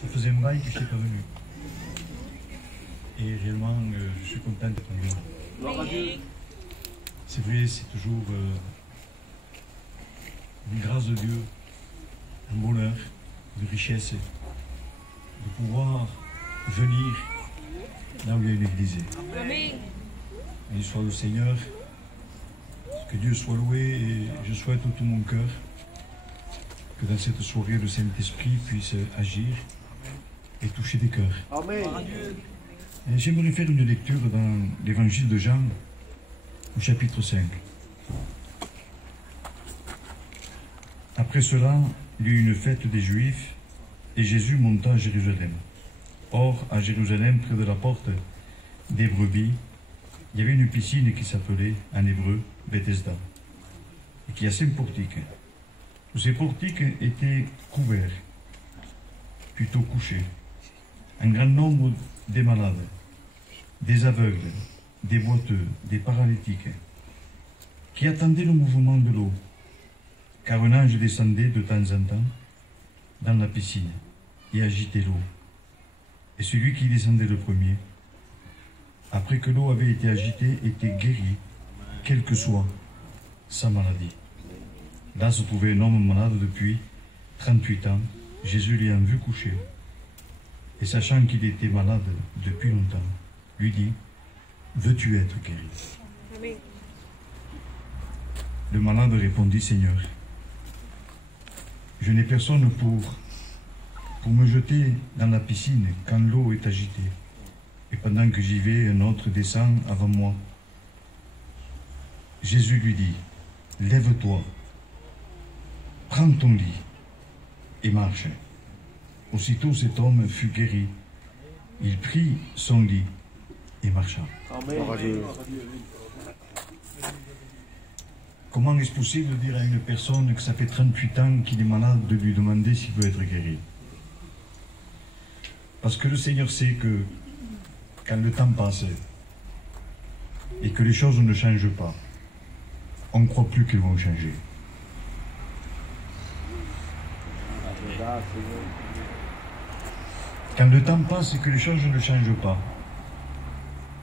Ça faisait un bail que je n'étais pas venu. Et réellement, je suis content d'être venu. C'est vrai, c'est toujours une grâce de Dieu, un bonheur, une richesse de pouvoir venir là où il y a une église. Amen. Béni soit le Seigneur, que Dieu soit loué, et je souhaite de tout mon cœur que dans cette soirée le Saint-Esprit puisse agir et toucher des cœurs. Amen. Et j'aimerais faire une lecture dans l'évangile de Jean au chapitre 5. Après cela, il y eut une fête des Juifs et Jésus monta à Jérusalem. Or, à Jérusalem, près de la porte des brebis, il y avait une piscine qui s'appelait en hébreu Bethesda, et qui a 5 portiques. Tous ces portiques étaient couverts, plutôt couchés. Un grand nombre des malades, des aveugles, des boiteux, des paralytiques, qui attendaient le mouvement de l'eau, car un ange descendait de temps en temps dans la piscine et agitait l'eau. Et celui qui descendait le premier, après que l'eau avait été agitée, était guéri, quelle que soit sa maladie. Là se trouvait un homme malade depuis 38 ans. Jésus l'ayant vu coucher, et sachant qu'il était malade depuis longtemps, lui dit, « Veux-tu être guéri ?» Amen. Le malade répondit, « Seigneur, je n'ai personne pour me jeter dans la piscine quand l'eau est agitée. Et pendant que j'y vais, un autre descend avant moi. » Jésus lui dit, « Lève-toi, prends ton lit et marche. » Aussitôt cet homme fut guéri. Il prit son lit et marcha. Amen. Comment est-ce possible de dire à une personne que ça fait 38 ans qu'il est malade de lui demander s'il peut être guéri? Parce que le Seigneur sait que quand le temps passe et que les choses ne changent pas, on ne croit plus qu'elles vont changer. Quand le temps passe et que les choses ne changent pas,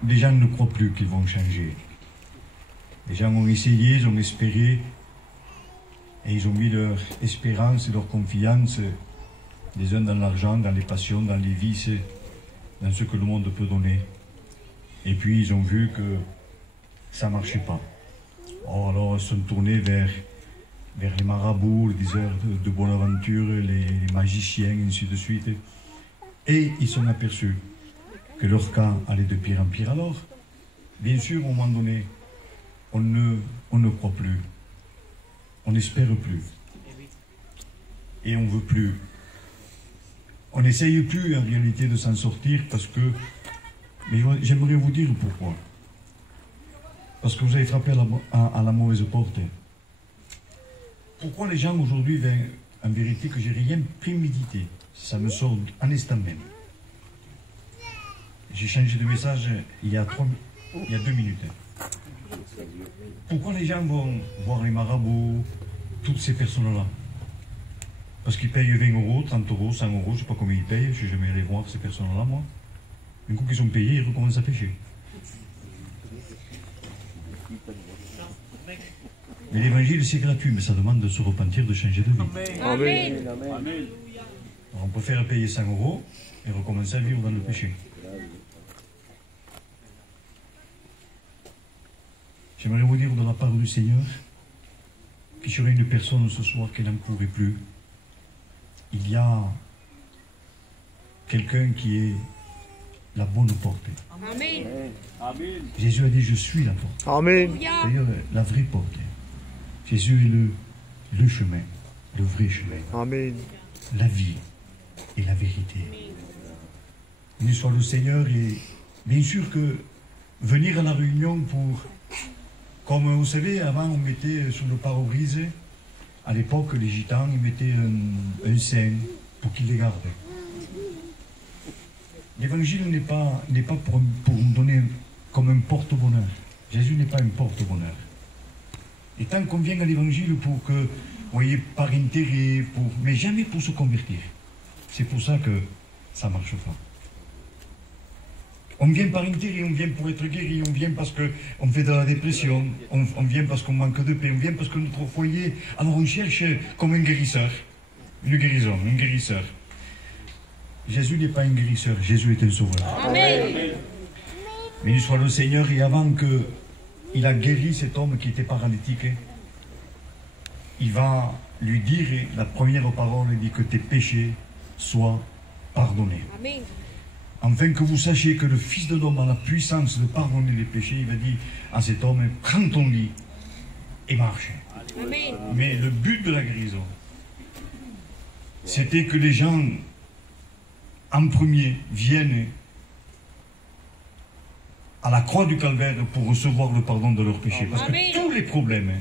les gens ne croient plus qu'ils vont changer. Les gens ont essayé, ils ont espéré, et ils ont mis leur espérance et leur confiance, les uns dans l'argent, dans les passions, dans les vices, dans ce que le monde peut donner. Et puis ils ont vu que ça ne marchait pas. Oh, alors ils sont tournés vers les marabouts, les diseurs de Bonaventure, les magiciens, ainsi de suite. Et ils sont aperçus que leur cas allait de pire en pire. Alors, bien sûr, au moment donné, on ne croit plus, on n'espère plus, et on ne veut plus. On n'essaye plus en réalité de s'en sortir parce que, mais j'aimerais vous dire pourquoi. Parce que vous avez frappé à la mauvaise porte. Pourquoi les gens aujourd'hui, en vérité que j'ai rien prémédité, ça me sort en instant même. J'ai changé de message il y a 2 minutes. Pourquoi les gens vont voir les marabouts, toutes ces personnes-là? Parce qu'ils payent 20 euros, 30 euros, 100 euros, je ne sais pas combien ils payent, je ne suis jamais allé voir ces personnes-là, moi. Du coup, qu'ils ont payé, ils recommencent à pécher. Mais l'évangile, c'est gratuit, mais ça demande de se repentir, de changer de vie. Amen. Alors, on préfère payer 100 euros et recommencer à vivre dans le péché. J'aimerais vous dire de la part du Seigneur qu'il y aurait une personne ce soir qui n'en courait plus. Il y a quelqu'un qui est la bonne porte. Amen. Jésus a dit, je suis la porte. Amen. D'ailleurs, la vraie porte. Jésus est le chemin, le vrai chemin, Amen. la vie et la vérité. Béni soit le Seigneur, et bien sûr que venir à la réunion pour... Comme vous savez, avant on mettait sur le pare-brise, à l'époque les gitans, ils mettaient un saint pour qu'ils les gardent. L'évangile n'est pas pour nous donner comme un porte-bonheur. Jésus n'est pas un porte-bonheur. Et tant qu'on vient à l'évangile pour que, vous voyez, par intérêt, mais jamais pour se convertir. C'est pour ça que ça ne marche pas. On vient par intérêt, on vient pour être guéri, on vient parce qu'on fait de la dépression, on vient parce qu'on manque de paix, on vient parce que notre foyer... Alors on cherche comme un guérisseur, une guérison, un guérisseur. Jésus n'est pas un guérisseur, Jésus est un sauveur. Amen. Béni soit le Seigneur, et avant qu'il a guéri cet homme qui était paralytique, il va lui dire, la première parole, il dit que tes péchés soient pardonnés. Amen. Afin que vous sachiez que le Fils de l'homme a la puissance de pardonner les péchés, il va dire à cet homme, prends ton lit et marche. Amen. Mais le but de la guérison, c'était que les gens, en premier, viennent à la croix du calvaire pour recevoir le pardon de leurs péchés. Parce que tous les problèmes,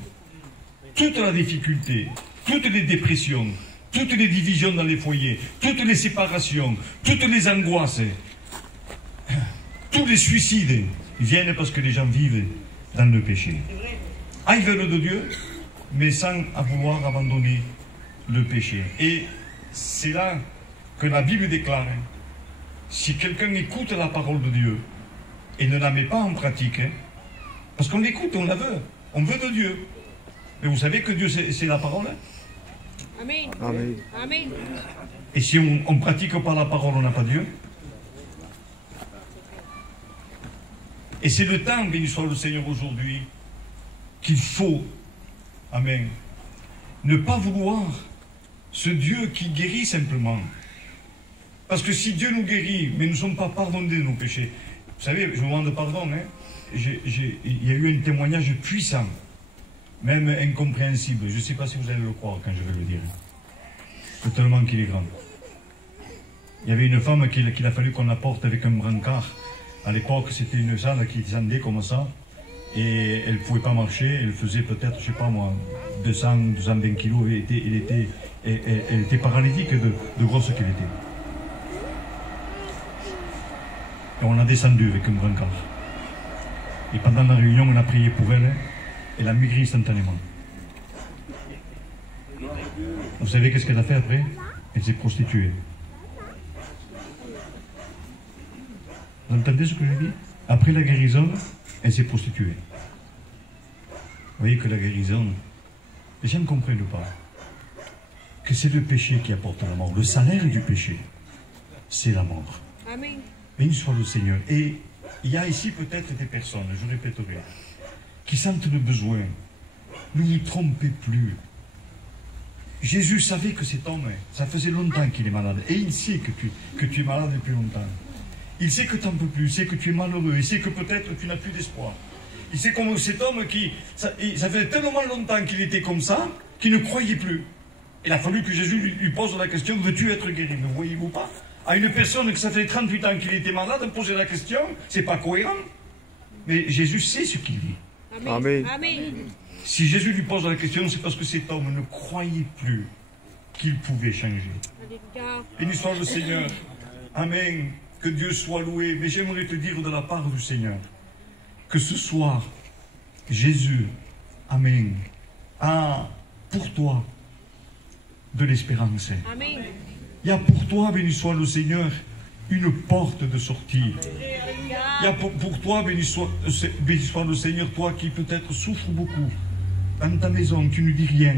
toute la difficulté, toutes les dépressions, toutes les divisions dans les foyers, toutes les séparations, toutes les angoisses, tous les suicides viennent parce que les gens vivent dans le péché. Ah, ils veulent de Dieu, mais sans vouloir abandonner le péché. Et c'est là que la Bible déclare, si quelqu'un écoute la parole de Dieu et ne la met pas en pratique, parce qu'on l'écoute, on la veut, on veut de Dieu. Mais vous savez que Dieu c'est la parole. Amen. Amen. Amen. Et si on ne pratique pas la parole, on n'a pas Dieu. Et c'est le temps, béni soit le Seigneur aujourd'hui, qu'il faut, amen, ne pas vouloir ce Dieu qui guérit simplement. Parce que si Dieu nous guérit, mais nous ne sommes pas pardonnés de nos péchés, vous savez, je vous demande pardon, hein, il y a eu un témoignage puissant, même incompréhensible. Je ne sais pas si vous allez le croire quand je vais le dire. Tellement qu'il est grand. Il y avait une femme qu'il a fallu qu'on apporte avec un brancard. À l'époque, c'était une salle qui descendait comme ça. Et elle ne pouvait pas marcher. Elle faisait peut-être, je ne sais pas moi, 200, 220 kilos. Elle était paralytique de grosse qu'elle était. Et on l'a descendu avec un brancard. Et pendant la réunion, on a prié pour elle. Elle a maigri instantanément. Vous savez qu'est-ce qu'elle a fait après? Elle s'est prostituée. Vous entendez ce que je dis? Après la guérison, elle s'est prostituée. Vous voyez que la guérison, les gens ne comprennent pas que c'est le péché qui apporte la mort. Le salaire du péché, c'est la mort. Amen. Béni soit le Seigneur. Et il y a ici peut-être des personnes, je répéterai, qui sentent le besoin. Ne vous trompez plus. Jésus savait que cet homme, ça faisait longtemps qu'il est malade. Et il sait que tu es malade depuis longtemps. Il sait que tu n'en peux plus, il sait que tu es malheureux, il sait que peut-être tu n'as plus d'espoir. Il sait comme cet homme ça fait tellement longtemps qu'il était comme ça, qu'il ne croyait plus. Il a fallu que Jésus lui pose la question, veux-tu être guéri? Ne voyez-vous pas? À une personne que ça fait 38 ans qu'il était malade, poser la question, c'est pas cohérent. Mais Jésus sait ce qu'il dit. Amen. Amen. Amen. Si Jésus lui pose la question, c'est parce que cet homme ne croyait plus qu'il pouvait changer. Alléluia. Béni soit le Seigneur. Amen. Que Dieu soit loué. Mais j'aimerais te dire de la part du Seigneur que ce soir, Jésus, amen, a pour toi de l'espérance. Amen. Il y a pour toi, béni soit le Seigneur, une porte de sortie. Il y a pour toi, béni soit le Seigneur, toi qui peut-être souffres beaucoup. Dans ta maison, tu ne dis rien.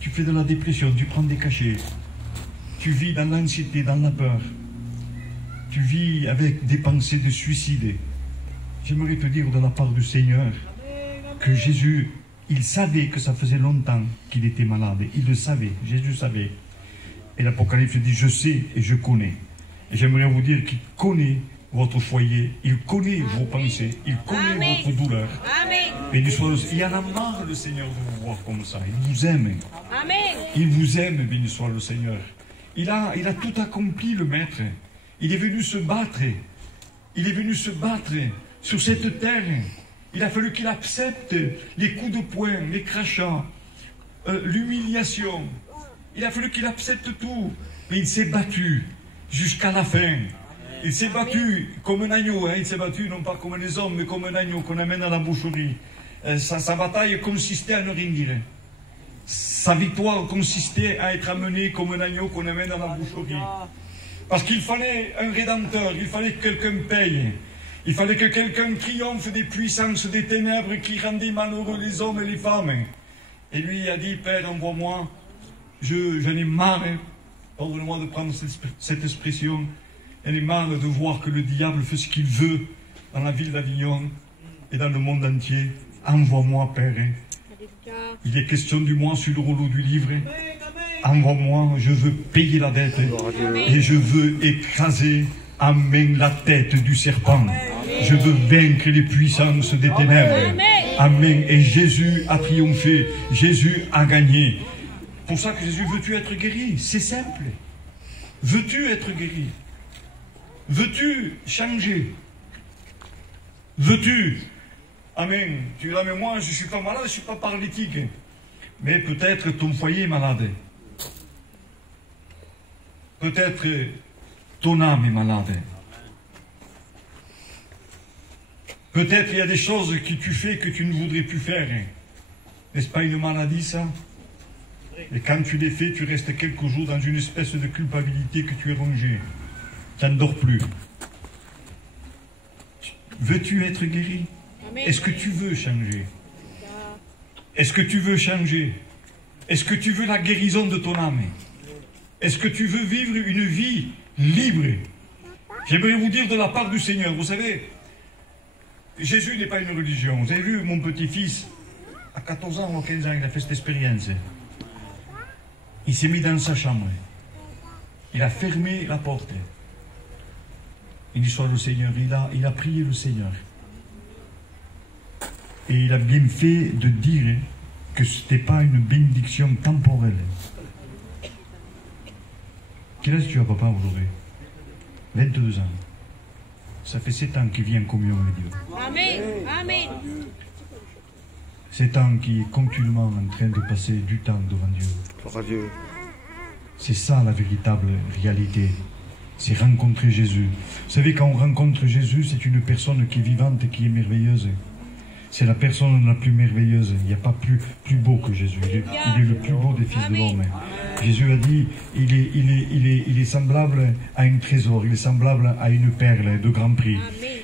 Tu fais de la dépression, tu prends des cachets. Tu vis dans l'anxiété, dans la peur. Tu vis avec des pensées de suicide. J'aimerais te dire de la part du Seigneur que Jésus, il savait que ça faisait longtemps qu'il était malade. Il le savait, Jésus savait. Et l'Apocalypse dit, je sais et je connais. Et j'aimerais vous dire qu'il connaît votre foyer, il connaît vos pensées, il connaît Amen. votre douleur. Amen. Et il en a marre, le Seigneur, de vous voir comme ça. Il vous aime. Amen. Il vous aime, béni soit le Seigneur. Il a tout accompli, le Maître. Il est venu se battre. Il est venu se battre sur cette terre. Il a fallu qu'il accepte les coups de poing, les crachats, l'humiliation. Il a fallu qu'il accepte tout. Mais il s'est battu jusqu'à la fin. Il s'est battu comme un agneau. Il s'est battu non pas comme les hommes, mais comme un agneau qu'on amène à la boucherie. Sa bataille consistait à ne rien dire. Sa victoire consistait à être amené comme un agneau qu'on amène à la boucherie. Parce qu'il fallait un rédempteur, il fallait que quelqu'un paye. Il fallait que quelqu'un triomphe des puissances des ténèbres qui rendaient malheureux les hommes et les femmes. Et lui a dit, Père, envoie-moi, j'en ai marre, pardonnez-moi de prendre cette expression, j'en ai marre de voir que le diable fait ce qu'il veut dans la ville d'Avignon et dans le monde entier. Envoie-moi, Père. Alléluia. Il est question du moi sur le rouleau du livre. Envoie-moi, je veux payer la dette et je veux écraser, amen, la tête du serpent. Je veux vaincre les puissances des ténèbres. Amen. Et Jésus a triomphé. Jésus a gagné. Pour ça que Jésus, veux-tu être guéri? C'est simple. Veux-tu être guéri? Veux-tu changer? Veux-tu? Amen. Tu dis là, mais moi, je ne suis pas malade, je ne suis pas paralytique. Mais peut-être ton foyer est malade. Peut-être ton âme est malade. Peut-être il y a des choses que tu fais que tu ne voudrais plus faire. N'est-ce pas une maladie, ça? Et quand tu les fais, tu restes quelques jours dans une espèce de culpabilité que tu es rongé. Tu n'en dors plus. Veux-tu être guéri? Est-ce que tu veux changer? Est-ce que tu veux changer? Est-ce que tu veux la guérison de ton âme? Est-ce que tu veux vivre une vie libre? J'aimerais vous dire de la part du Seigneur, vous savez, Jésus n'est pas une religion. Vous avez vu mon petit-fils, à 14 ans ou 15 ans, il a fait cette expérience. Il s'est mis dans sa chambre. Il a fermé la porte. Il dit soit le Seigneur. Il a prié le Seigneur. Et il a bien fait de dire que ce n'était pas une bénédiction temporelle. Quel âge tu as, papa, aujourd'hui? 22 ans. Ça fait 7 ans qu'il vit en communion avec Dieu. Amen. Amen. 7 ans qu'il est continuellement en train de passer du temps devant Dieu. Gloire à Dieu. C'est ça la véritable réalité. C'est rencontrer Jésus. Vous savez, quand on rencontre Jésus, c'est une personne qui est vivante et qui est merveilleuse. C'est la personne la plus merveilleuse. Il n'y a pas plus beau que Jésus. Il est le plus beau des fils de l'homme. Jésus a dit, il est semblable à un trésor, il est semblable à une perle de grand prix.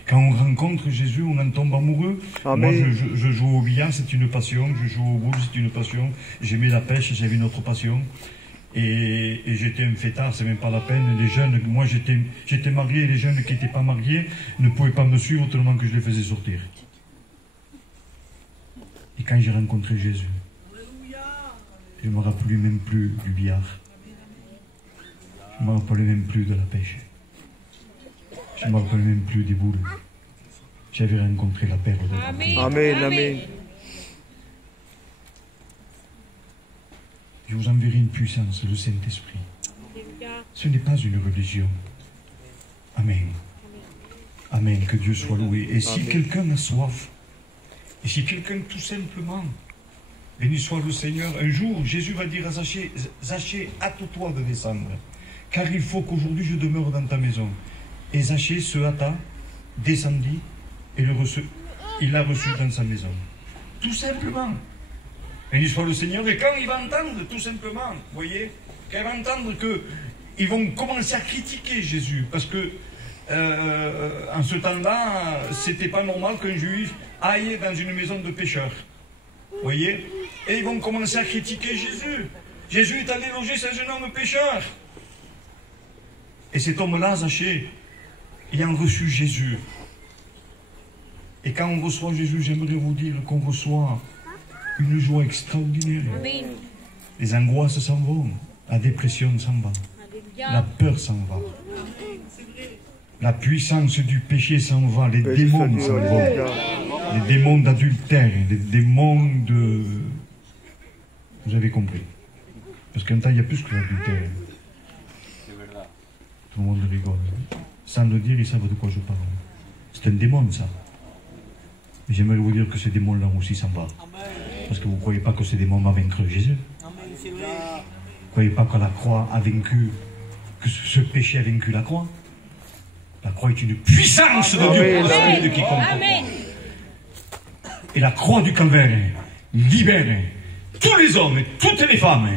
Quand on rencontre Jésus, on en tombe amoureux. Amen. Moi, je joue au billard, c'est une passion. Je joue au boule, c'est une passion. J'aimais la pêche, j'avais une autre passion. Et j'étais un fêtard, c'est même pas la peine. Les jeunes, moi j'étais marié, et les jeunes qui n'étaient pas mariés ne pouvaient pas me suivre tellement que je les faisais sortir. Et quand j'ai rencontré Jésus, je ne me rappelais même plus du billard. Je ne me rappelais même plus de la pêche. Je ne me rappelais même plus des boules. J'avais rencontré la perle de la Amen. Amen, amen. Je vous enverrai une puissance, le Saint-Esprit. Alléluia. Ce n'est pas une religion. Amen. Amen. Que Dieu soit loué. Et si Amen. quelqu'un a soif, et si quelqu'un tout simplement, béni soit le Seigneur, un jour Jésus va dire à Zachée, Zachée, hâte-toi de descendre, car il faut qu'aujourd'hui je demeure dans ta maison. Et Zachée se hâta, descendit, et il l'a reçu dans sa maison. Tout simplement. Béni soit le Seigneur, et quand il va entendre, tout simplement, vous voyez, quand il va entendre qu'ils vont commencer à critiquer Jésus, parce que en ce temps-là, c'était pas normal qu'un juif aille dans une maison de pécheurs. Vous voyez? Et ils vont commencer à critiquer Jésus. Jésus est allé loger chez un homme pécheur. Et cet homme-là, Zachée, ayant reçu Jésus. Et quand on reçoit Jésus, j'aimerais vous dire qu'on reçoit une joie extraordinaire. Amen. Les angoisses s'en vont, la dépression s'en va, la Alléluia. peur s'en va. La puissance du péché s'en va, les Béni démons soit Dieu, s'en vont. alléluia. Les démons d'adultère, les démons de... Vous avez compris. Parce qu'en temps, il y a plus que l'adultère. Tout le monde rigole. Sans le dire, ils savent de quoi je parle. C'est un démon, ça. Mais j'aimerais vous dire que ces démons-là aussi s'en vont. Parce que vous ne croyez pas que ces démons va vaincre Jésus. Vous ne croyez pas que la croix a vaincu, que ce péché a vaincu la croix. La croix est une puissance de Dieu pour la vie de quiconque. Amen. Et la croix du Calvaire libère tous les hommes et toutes les femmes.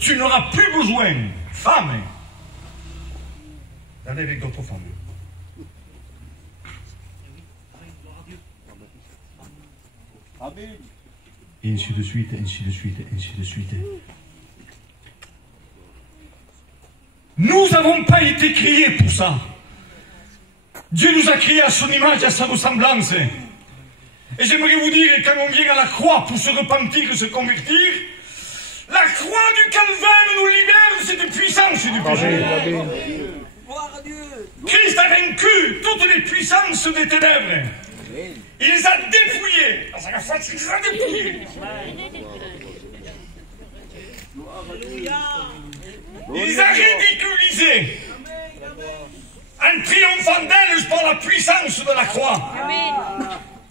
Tu n'auras plus besoin, femme, d'aller avec d'autres femmes. Amen. Et ainsi de suite, ainsi de suite, ainsi de suite. Nous n'avons pas été créés pour ça. Dieu nous a créés à son image et à sa ressemblance. Et j'aimerais vous dire, quand on vient à la croix pour se repentir, se convertir, la croix du calvaire nous libère de cette puissance du péché. Christ a vaincu toutes les puissances des ténèbres. Il les a dépouillées. Il les a dépouillées. Il les a ridiculisés. En triomphant d'elles par la puissance de la croix.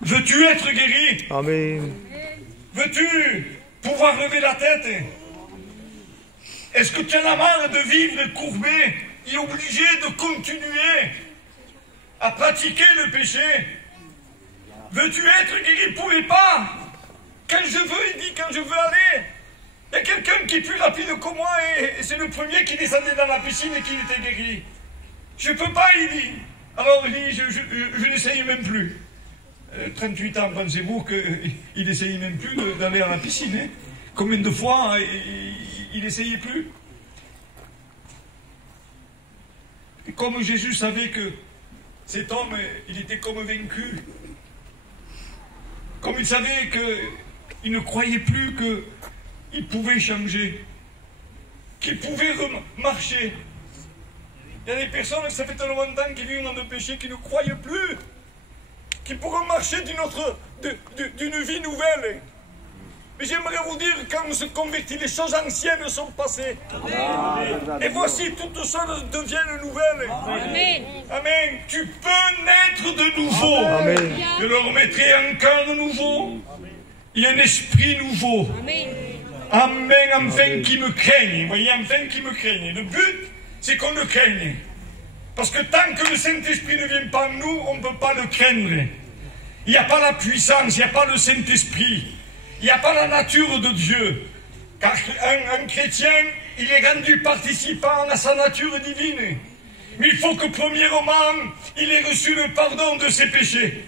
Veux-tu être guéri? Amen. Veux-tu pouvoir lever la tête? Est-ce que tu en as marre de vivre courbé et obligé de continuer à pratiquer le péché? Veux-tu être guéri? Il ne pourrait pas. Quand je veux, il dit, quand je veux aller. Il y a quelqu'un qui est plus rapide que moi et c'est le premier qui descendait dans la piscine et qui était guéri. Je ne peux pas, il dit. Alors il dit, je n'essaye même plus. 38 ans, pensez-vous qu'il n'essayait même plus d'aller à la piscine, hein? Combien de fois il n'essayait plus? Et comme Jésus savait que cet homme, il était comme vaincu, comme il savait qu'il ne croyait plus qu'il pouvait changer, qu'il pouvait marcher. Il y a des personnes, ça fait tellement longtemps qu'ils vivent dans le péché, qui ne croient plus qu'ils pourront marcher d'une vie nouvelle. Mais j'aimerais vous dire, quand on se convertit, les choses anciennes sont passées. Amen. Et voici, toutes choses deviennent nouvelles. Amen. Amen. Tu peux naître de nouveau. Amen. Je leur mettrai un cœur nouveau et un esprit nouveau. Amen. Amen, enfin qui me craignent. Vous voyez, enfin qui me craignent. Le but, c'est qu'on le craigne. Parce que tant que le Saint-Esprit ne vient pas en nous, on ne peut pas le craindre. Il n'y a pas la puissance, il n'y a pas le Saint-Esprit. Il n'y a pas la nature de Dieu. Car un chrétien, il est rendu participant à sa nature divine. Mais il faut que premièrement, il ait reçu le pardon de ses péchés.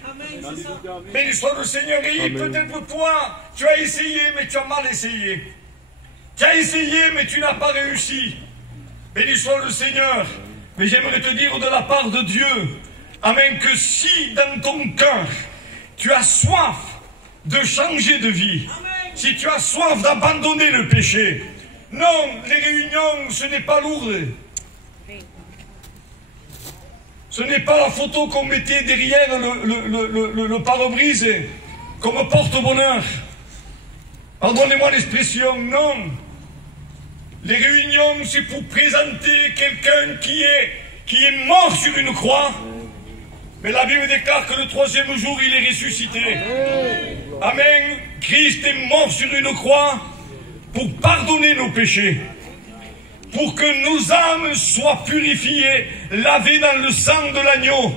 Béni soit le Seigneur. Et peut-être toi, tu as essayé, mais tu as mal essayé. Tu as essayé, mais tu n'as pas réussi. Béni soit le Seigneur. Mais j'aimerais te dire de la part de Dieu, amen, que si dans ton cœur, tu as soif de changer de vie, si tu as soif d'abandonner le péché, non, les réunions, ce n'est pas lourd. Ce n'est pas la photo qu'on mettait derrière le pare-brise comme porte-bonheur. Pardonnez-moi l'expression, non. Les réunions, c'est pour présenter quelqu'un qui est mort sur une croix. Mais la Bible déclare que le troisième jour, il est ressuscité. Amen. Christ est mort sur une croix pour pardonner nos péchés. Pour que nos âmes soient purifiées, lavées dans le sang de l'agneau.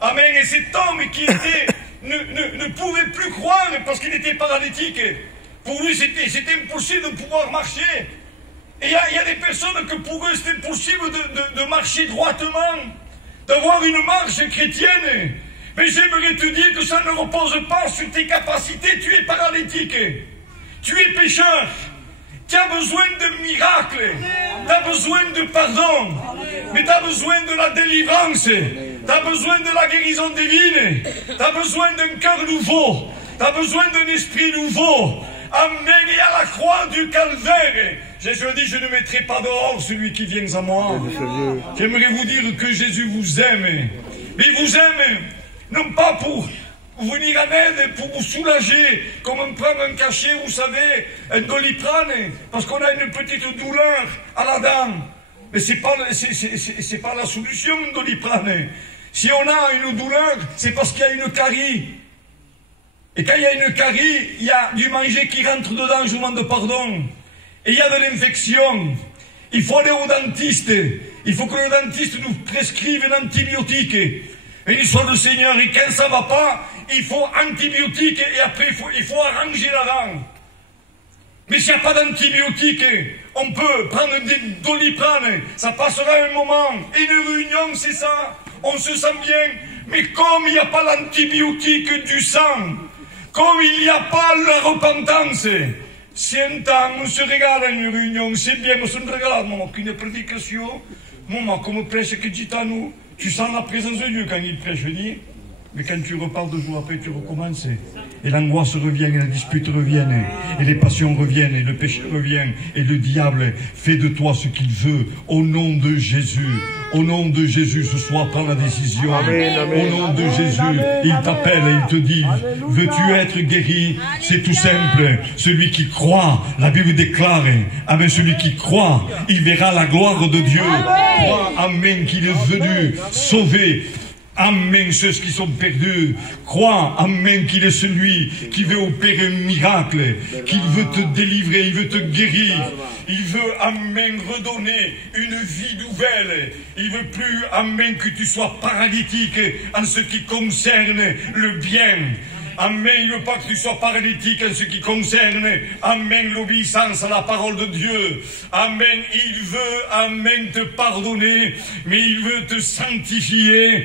Amen. Et cet homme qui ne pouvait plus croire parce qu'il était paralytique. Pour lui, c'était impossible de pouvoir marcher. Et il y a des personnes que pour eux, c'est impossible de marcher droitement, d'avoir une marche chrétienne. Mais j'aimerais te dire que ça ne repose pas sur tes capacités. Tu es paralytique. Tu es pécheur. Tu as besoin de miracles. Tu as besoin de pardon. Mais tu as besoin de la délivrance. Tu as besoin de la guérison divine. Tu as besoin d'un cœur nouveau. Tu as besoin d'un esprit nouveau. Amen. Et à la croix du calvaire, Jésus dit, je ne mettrai pas dehors celui qui vient à moi. J'aimerais vous dire que Jésus vous aime. Mais il vous aime, non pas pour venir en aide, pour vous soulager, comme on prend un cachet, vous savez, un Doliprane, parce qu'on a une petite douleur à la dent. Mais c'est pas la solution, un Doliprane. Si on a une douleur, c'est parce qu'il y a une carie. Et quand il y a une carie, il y a du manger qui rentre dedans, je vous demande pardon. Et il y a de l'infection. Il faut aller au dentiste. Il faut que le dentiste nous prescrive un antibiotique. Béni soit le Seigneur. Et quand ça ne va pas, il faut antibiotique et après il faut arranger la dent. Mais s'il n'y a pas d'antibiotiques, on peut prendre des Doliprane, ça passera un moment. Et une réunion, c'est ça, on se sent bien. Mais comme il n'y a pas l'antibiotique du sang, comme il n'y a pas la repentance, c'est un temps, on se régale à une réunion, c'est bien, on se régale, maman, qu'une prédication, maman, comme prêche que Gitano, tu sens la présence de Dieu quand il prêche, je dis. Mais quand tu repars 2 jours après, tu recommences. Et l'angoisse revient, et la dispute revient, et les passions reviennent, et le péché revient, et le diable fait de toi ce qu'il veut. Au nom de Jésus, au nom de Jésus, ce soir, prends la décision. Amen, amen. Au nom de Jésus, il t'appelle et il te dit, veux-tu être guéri? C'est tout simple. Celui qui croit, la Bible déclare, amen, celui qui croit, il verra la gloire de Dieu. Crois, amen, qu'il est venu sauver. Amen, ceux qui sont perdus. Crois, amen, qu'il est celui qui veut opérer un miracle, qu'il veut te délivrer, il veut te guérir. Il veut, amen, redonner une vie nouvelle. Il veut plus, amen, que tu sois paralytique en ce qui concerne le bien. Amen, il ne veut pas que tu sois paralytique en ce qui concerne, amen, l'obéissance à la parole de Dieu. Amen, il veut, amen, te pardonner, mais il veut te sanctifier et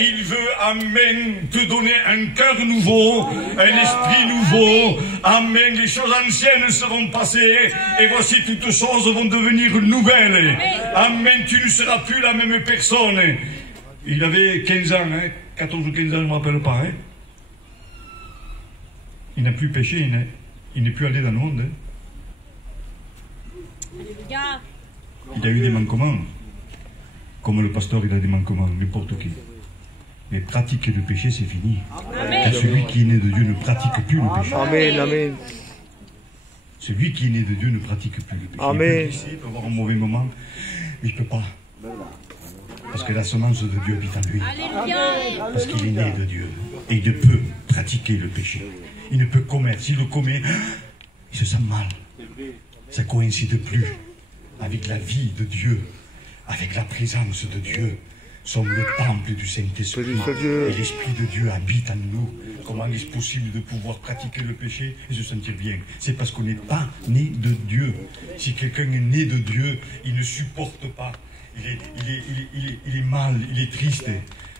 il veut, amen, te donner un cœur nouveau, un esprit nouveau. Amen, les choses anciennes seront passées et voici toutes choses vont devenir nouvelles. Amen, tu ne seras plus la même personne. Il avait 15 ans, 14 ou 15 ans, je ne me rappelle pas, Il n'a plus péché, il n'est plus allé dans le monde. Alléluia. Il a eu des manquements. Comme le pasteur, il a des manquements, n'importe qui. Mais pratiquer le péché, c'est fini. Amen. Car celui qui est né de Dieu ne pratique plus le péché. Amen, amen. Celui qui est né de Dieu ne pratique plus le péché. Amen. Il peut avoir un mauvais moment, mais il ne peut pas. Parce que la semence de Dieu habite en lui. Alléluia. Parce qu'il est né de Dieu. Et il ne peut pratiquer le péché. Il ne peut commettre. S'il le commet, il se sent mal. Ça ne coïncide plus avec la vie de Dieu, avec la présence de Dieu. Nous sommes le temple du Saint-Esprit. Et l'Esprit de Dieu habite en nous. Comment est-ce possible de pouvoir pratiquer le péché et se sentir bien? C'est parce qu'on n'est pas né de Dieu. Si quelqu'un est né de Dieu, il ne supporte pas. Il est mal, il est triste.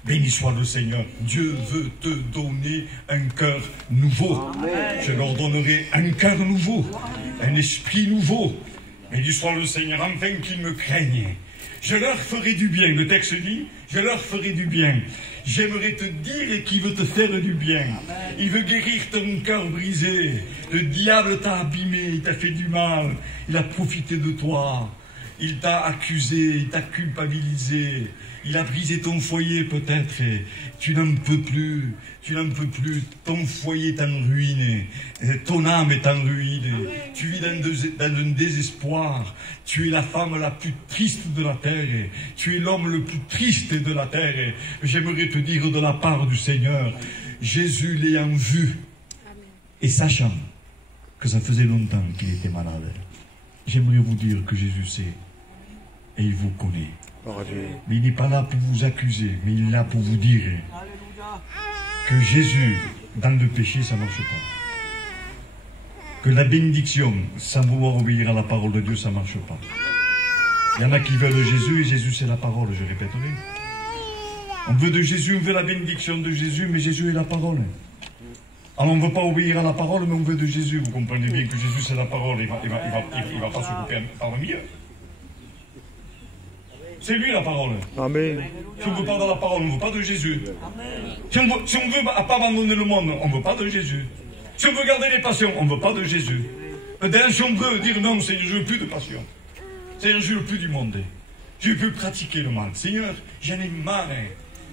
Béni soit le Seigneur. Dieu veut te donner un cœur nouveau. Je leur donnerai un cœur nouveau, un esprit nouveau. Béni soit le Seigneur, enfin qu'ils me craignent. Je leur ferai du bien. Le texte dit, je leur ferai du bien. J'aimerais te dire qu'il veut te faire du bien. Il veut guérir ton cœur brisé. Le diable t'a abîmé, il t'a fait du mal. Il a profité de toi. Il t'a accusé, il t'a culpabilisé. Il a brisé ton foyer peut-être. Tu n'en peux plus. Tu n'en peux plus. Ton foyer est en ruine. Ton âme est en ruine. Tu vis dans un désespoir. Tu es la femme la plus triste de la terre. Tu es l'homme le plus triste de la terre. J'aimerais te dire de la part du Seigneur, Jésus l'ayant vu et sachant que ça faisait longtemps qu'il était malade, j'aimerais vous dire que Jésus sait et il vous connaît. Mais il n'est pas là pour vous accuser, mais il est là pour vous dire que Jésus, dans le péché, ça ne marche pas. Que la bénédiction, sans vouloir obéir à la parole de Dieu, ça ne marche pas. Il y en a qui veulent Jésus, et Jésus c'est la parole, je répéterai. On veut de Jésus, on veut la bénédiction de Jésus, mais Jésus est la parole. Alors on ne veut pas obéir à la parole, mais on veut de Jésus. Vous comprenez bien que Jésus c'est la parole, il ne va pas se couper parmi eux. C'est lui la parole. Amen. Si on ne veut pas de la parole, on ne veut pas de Jésus. Si on ne veut pas abandonner le monde, on ne veut pas de Jésus. Si on veut garder les passions, on ne veut pas de Jésus. D'ailleurs, si on veut dire non, Seigneur, je ne veux plus de passion. Seigneur, je ne veux plus du monde. Je ne veux plus pratiquer le mal. Seigneur, j'en ai marre.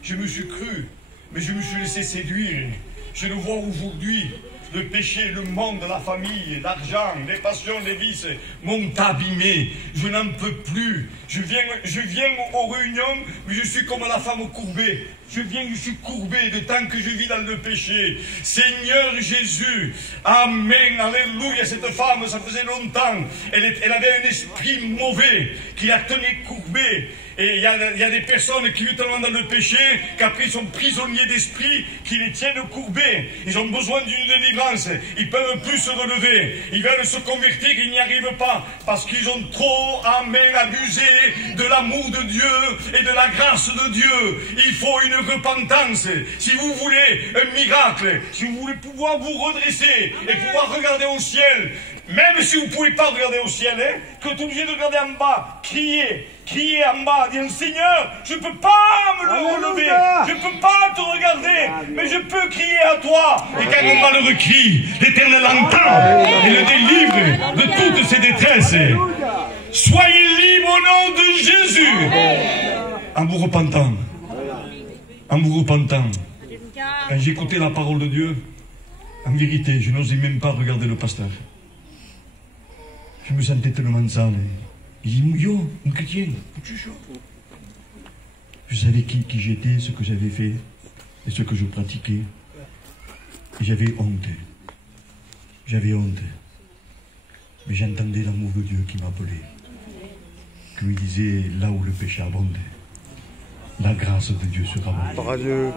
Je me suis cru, mais je me suis laissé séduire. Je le vois aujourd'hui. Le péché, le monde, la famille, l'argent, les passions, les vices m'ont abîmé. Je n'en peux plus. Je viens aux réunions, mais je suis comme la femme courbée. Je suis courbé de temps que je vis dans le péché. Seigneur Jésus, amen, alléluia. Cette femme, ça faisait longtemps. Elle avait un esprit mauvais qui la tenait courbée. Et il y a des personnes qui vivent tellement dans le péché qu'après ils sont prisonniers d'esprit, qui les tiennent courbés. Ils ont besoin d'une délivrance. Ils ne peuvent plus se relever. Ils veulent se convertir, ils n'y arrivent pas. Parce qu'ils ont trop, abusé de l'amour de Dieu et de la grâce de Dieu. Il faut une repentance. Si vous voulez un miracle, si vous voulez pouvoir vous redresser et pouvoir regarder au ciel, même si vous ne pouvez pas regarder au ciel, que vous êtes obligé de regarder en bas, crier en bas, dire Seigneur, je ne peux pas me le relever, je ne peux pas te regarder, mais je peux crier à toi. Et quand on malheureux crie, l'Éternel entend et le délivre de toutes ses détresses. Soyez libres au nom de Jésus, en vous repentant. En vous repentant. Quand j'écoutais la parole de Dieu, en vérité, je n'osais même pas regarder le pasteur. Je me sentais tellement sale. Il dit, yo, un chrétien, tu chaud. Je savais qui j'étais, ce que j'avais fait et ce que je pratiquais. Et j'avais honte. J'avais honte. Mais j'entendais l'amour de Dieu qui m'appelait. Qui me disait, là où le péché abonde, la grâce de Dieu sera abondante.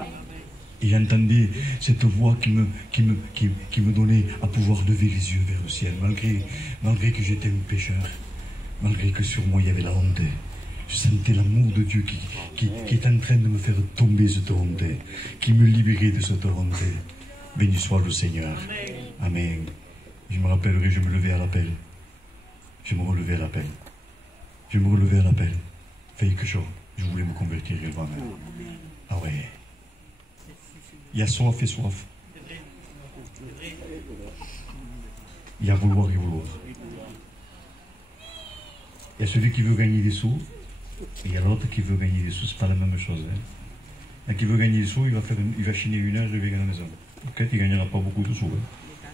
Et j'entendais cette voix qui me donnait à pouvoir lever les yeux vers le ciel, malgré que j'étais un pécheur, malgré que sur moi il y avait la honte. Je sentais l'amour de Dieu qui est en train de me faire tomber cette honte, qui me libérait de cette honte. Béni soit le Seigneur. Amen. Je me rappellerai, je me levais à l'appel. Je me relevais à l'appel. Je me relevais à l'appel. Fait que je voulais me convertir moi-même. Ah ouais. Il y a soif et soif. Il y a vouloir et vouloir. Il y a celui qui veut gagner des sous, et il y a l'autre qui veut gagner des sous. C'est pas la même chose. Hein. Qui veut gagner des sous, il va chiner 1 heure, il va gagner à la maison. Peut-être qu'il ne gagnera pas beaucoup de sous. Hein.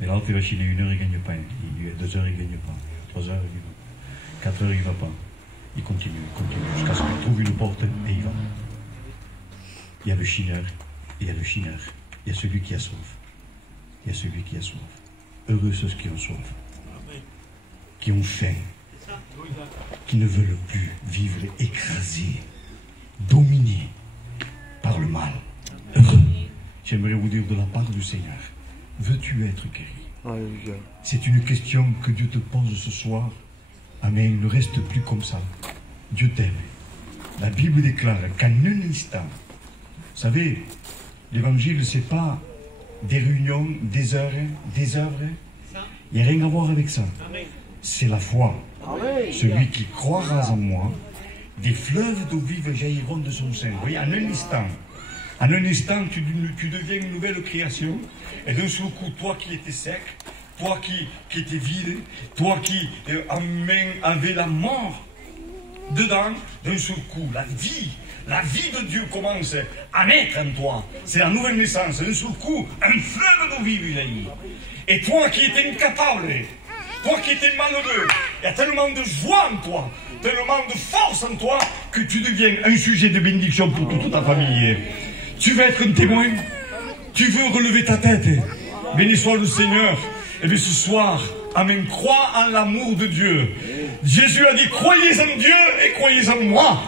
Mais l'autre, il va chiner 1 heure, il ne gagne pas. Il 2 heures, il ne gagne pas. 3 heures, il ne gagne pas. 4 heures, il ne va pas. Il continue, jusqu'à ce qu'il trouve une porte et il va. Il y a le chineur, il y a le chineur. Il y a celui qui a soif. Il y a celui qui a soif. Heureux ceux qui ont soif, qui ont faim, qui ne veulent plus vivre écrasés, dominés par le mal. Heureux. J'aimerais vous dire de la part du Seigneur, veux-tu être guéri? C'est une question que Dieu te pose ce soir. Amen. Ne reste plus comme ça. Dieu t'aime. La Bible déclare qu'en un instant, vous savez, l'évangile, ce n'est pas des réunions, des heures, des œuvres. Il n'y a rien à voir avec ça. C'est la foi. Celui qui croira en moi, des fleuves d'eau vive jailliront de son sein. Vous voyez, en un instant, tu deviens une nouvelle création. Et d'un seul coup, toi qui étais sec, toi qui étais vide, toi qui en main avait la mort dedans, d'un seul coup, la vie de Dieu commence à naître en toi. C'est la nouvelle naissance. D'un seul coup, un fleuve d'eau vive jaillit. Et toi qui étais incapable, toi qui étais malheureux, il y a tellement de joie en toi, tellement de force en toi, que tu deviens un sujet de bénédiction pour toute ta famille. Tu veux être un témoin? Tu veux relever ta tête? Béni soit le Seigneur. Et bien ce soir, amen, crois en l'amour de Dieu. Jésus a dit, croyez en Dieu et croyez en moi.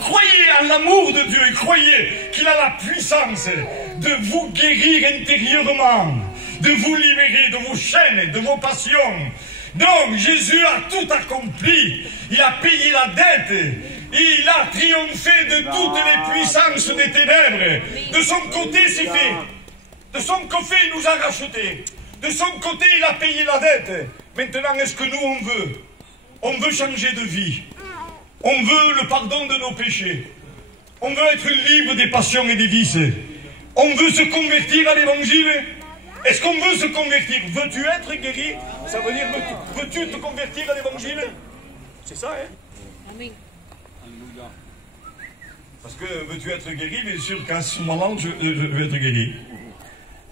Croyez en l'amour de Dieu et croyez qu'il a la puissance de vous guérir intérieurement, de vous libérer de vos chaînes, de vos passions. Donc Jésus a tout accompli. Il a payé la dette. Il a triomphé de toutes les puissances des ténèbres. De son côté, c'est fait. De son côté, il nous a rachetés. De son côté, il a payé la dette. Maintenant, est-ce que nous, on veut? On veut changer de vie. On veut le pardon de nos péchés. On veut être libre des passions et des vices. On veut se convertir à l'évangile. Est-ce qu'on veut se convertir? Veux-tu être guéri? Ça veut dire, veux-tu te convertir à l'évangile? C'est ça, hein? Amen. Parce que veux-tu être guéri? Bien sûr qu'à ce moment-là, je veux être guéri.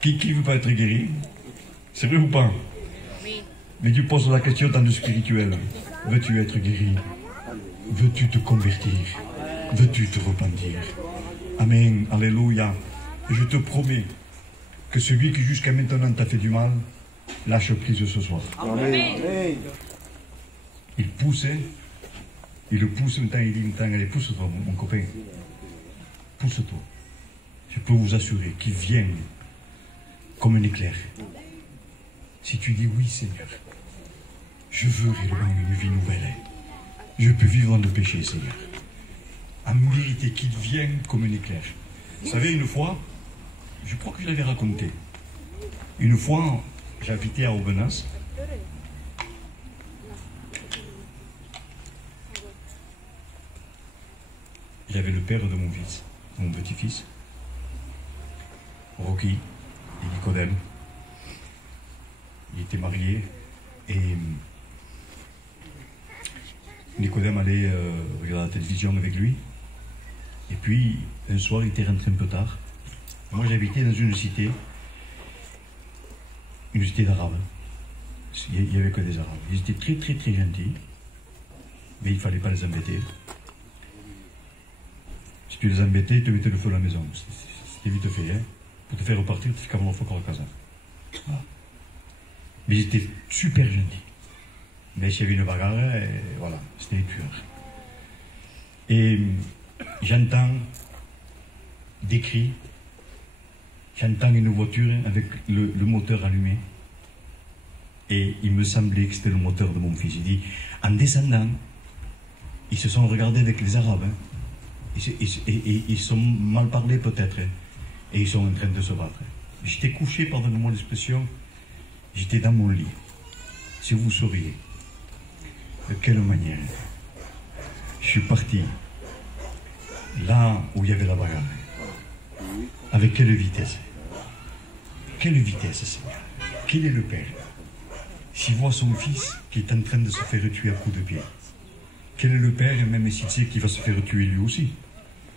Qui ne veut pas être guéri? C'est vrai ou pas? Oui. Mais tu poses la question dans le spirituel. Veux-tu être guéri? Veux-tu te convertir? Veux-tu te repentir? Amen. Alléluia. Et je te promets que celui qui jusqu'à maintenant t'a fait du mal, lâche prise ce soir. Amen. Il pousse Il le pousse un temps, il dit un temps, allez, pousse-toi, mon copain. Pousse-toi. Je peux vous assurer qu'il vient comme un éclair. Si tu dis oui, Seigneur, je veux réellement une vie nouvelle. Je peux vivre dans le péché, Seigneur. En vérité, qu'il vienne comme un éclair. Vous savez, une fois, je crois que je l'avais raconté. Une fois, j'habitais à Aubenas. J'avais le père de mon fils, mon petit-fils, Rocky et Nicodème. Il était marié et Nicodème allait regarder la télévision avec lui. Et puis, un soir, il était rentré un peu tard. Moi, j'habitais dans une cité d'Arabes. Il n'y avait que des Arabes. Ils étaient très, très, très gentils, mais il ne fallait pas les embêter. Si tu les embêtais, ils te mettaient le feu à la maison. C'était vite fait, hein. Pour te faire repartir, tu fais comme un faux corps à casa. Voilà. Mais ils étaient super gentils. Mais s'il y avait une bagarre, voilà, c'était les tueurs. Et j'entends des cris, j'entends une voiture avec le moteur allumé. Et il me semblait que c'était le moteur de mon fils. Il dit, en descendant, ils se sont regardés avec les Arabes. Hein. Ils sont mal parlés peut-être. Hein. Et ils sont en train de se battre. J'étais couché, pardonnez-moi l'expression, j'étais dans mon lit. Si vous sauriez de quelle manière je suis parti là où il y avait la bagarre. Avec quelle vitesse? Quelle vitesse, Seigneur? Quel est le Père? S'il voit son fils qui est en train de se faire tuer à coups de pied, quel est le Père, même s'il sait qu'il va se faire tuer lui aussi,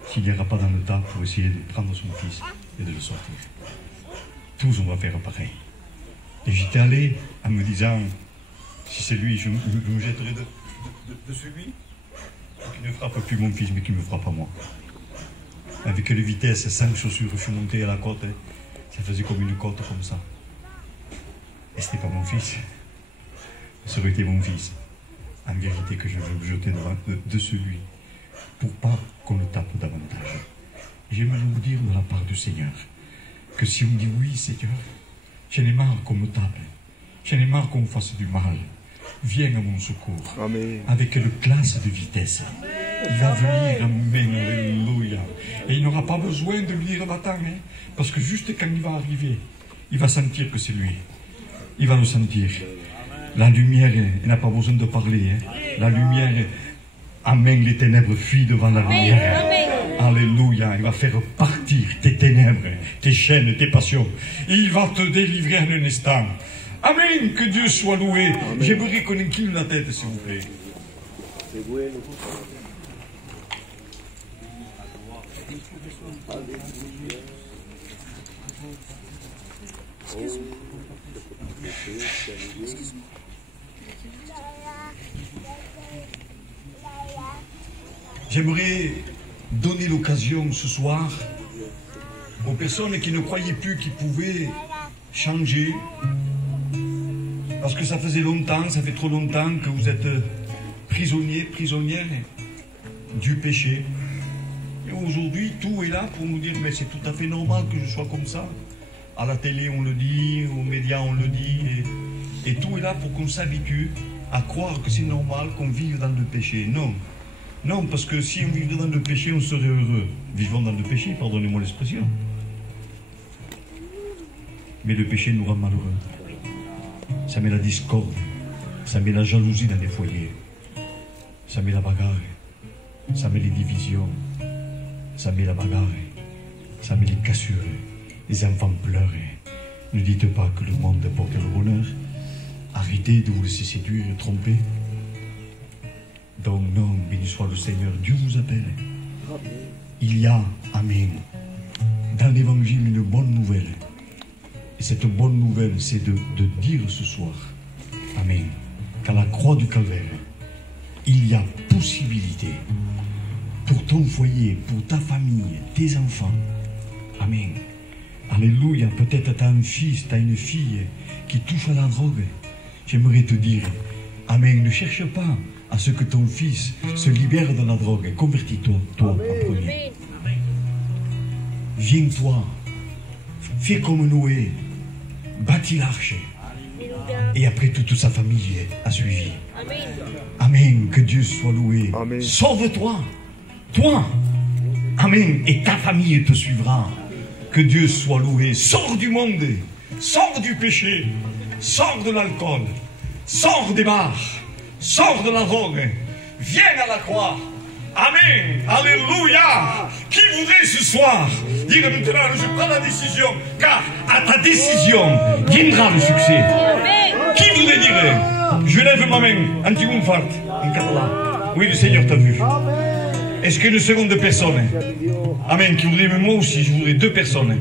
s'il n'ira pas dans le tas pour essayer de prendre son fils et de le sortir? Tous, on va faire pareil. Et j'étais allé en me disant, si c'est lui, je me jetterai de celui qui ne frappe plus mon fils, mais qui me frappe à moi. Avec quelle vitesse, 5 chaussures, je suis monté à la côte, ça faisait comme une côte comme ça. Et c'était pas mon fils. Ça aurait été mon fils. En vérité que je veux me jeter devant de celui, pour pas qu'on le tape davantage. J'aimerais vous dire de la part du Seigneur, que si on dit oui, Seigneur, j'en ai marre qu'on me tape, j'en ai marre qu'on me fasse du mal, viens à mon secours. Amen. Avec quelle classe de vitesse. Il va venir, amen, alléluia. Et il n'aura pas besoin de lui dire matin, hein, parce que juste quand il va arriver, il va sentir que c'est lui. Il va le sentir. La lumière, il n'a pas besoin de parler. Hein. La lumière, amen, les ténèbres fuient devant la lumière. Alléluia, il va faire partir tes ténèbres, tes chaînes, tes passions. Il va te délivrer en un instant. Amen, que Dieu soit loué. J'aimerais qu'on incline la tête, s'il vous plaît. J'aimerais donner l'occasion ce soir aux personnes qui ne croyaient plus qu'ils pouvaient changer, parce que ça faisait longtemps, ça fait trop longtemps que vous êtes prisonniers, prisonnières du péché. Et aujourd'hui, tout est là pour nous dire, mais c'est tout à fait normal que je sois comme ça. À la télé, on le dit, aux médias, on le dit, et tout est là pour qu'on s'habitue à croire que c'est normal qu'on vive dans le péché. Non. Non, parce que si on vivait dans le péché, on serait heureux. Vivons dans le péché, pardonnez-moi l'expression. Mais le péché nous rend malheureux. Ça met la discorde, ça met la jalousie dans les foyers, ça met la bagarre, ça met les divisions, ça met la bagarre, ça met les cassures, les enfants pleurent. Ne dites pas que le monde apporte le bonheur. Arrêtez de vous laisser séduire et tromper. Donc non, béni soit le Seigneur, Dieu vous appelle. Il y a, amen, dans l'évangile une bonne nouvelle. Et cette bonne nouvelle, c'est de dire ce soir, amen, qu'à la croix du Calvaire, il y a possibilité pour ton foyer, pour ta famille, tes enfants. Amen. Alléluia. Peut-être tu as un fils, tu as une fille qui touche à la drogue. J'aimerais te dire, amen, ne cherche pas à ce que ton fils se libère de la drogue. Convertis-toi, toi, en premier. Amen. Viens, toi, fais comme Noé, bâtis l'arche. Alléluia. Et après, toute sa famille a suivi. Amen. Amen, que Dieu soit loué. Amen. Sauve-toi, toi. Amen, et ta famille te suivra. Que Dieu soit loué. Sors du monde, sors du péché, sors de l'alcool, sors des bars, sors de la drogue. Viens à la croix. Amen, alléluia. Qui voudrait ce soir dire maintenant, je prends la décision, car à ta décision viendra le succès. Amen. Qui voudrait dire, je lève ma main, anti-gonfart, en catalan. Oui, le Seigneur t'a vu. Est-ce qu'une seconde personne? Amen, qui voudrait, mais moi aussi, je voudrais 2 personnes.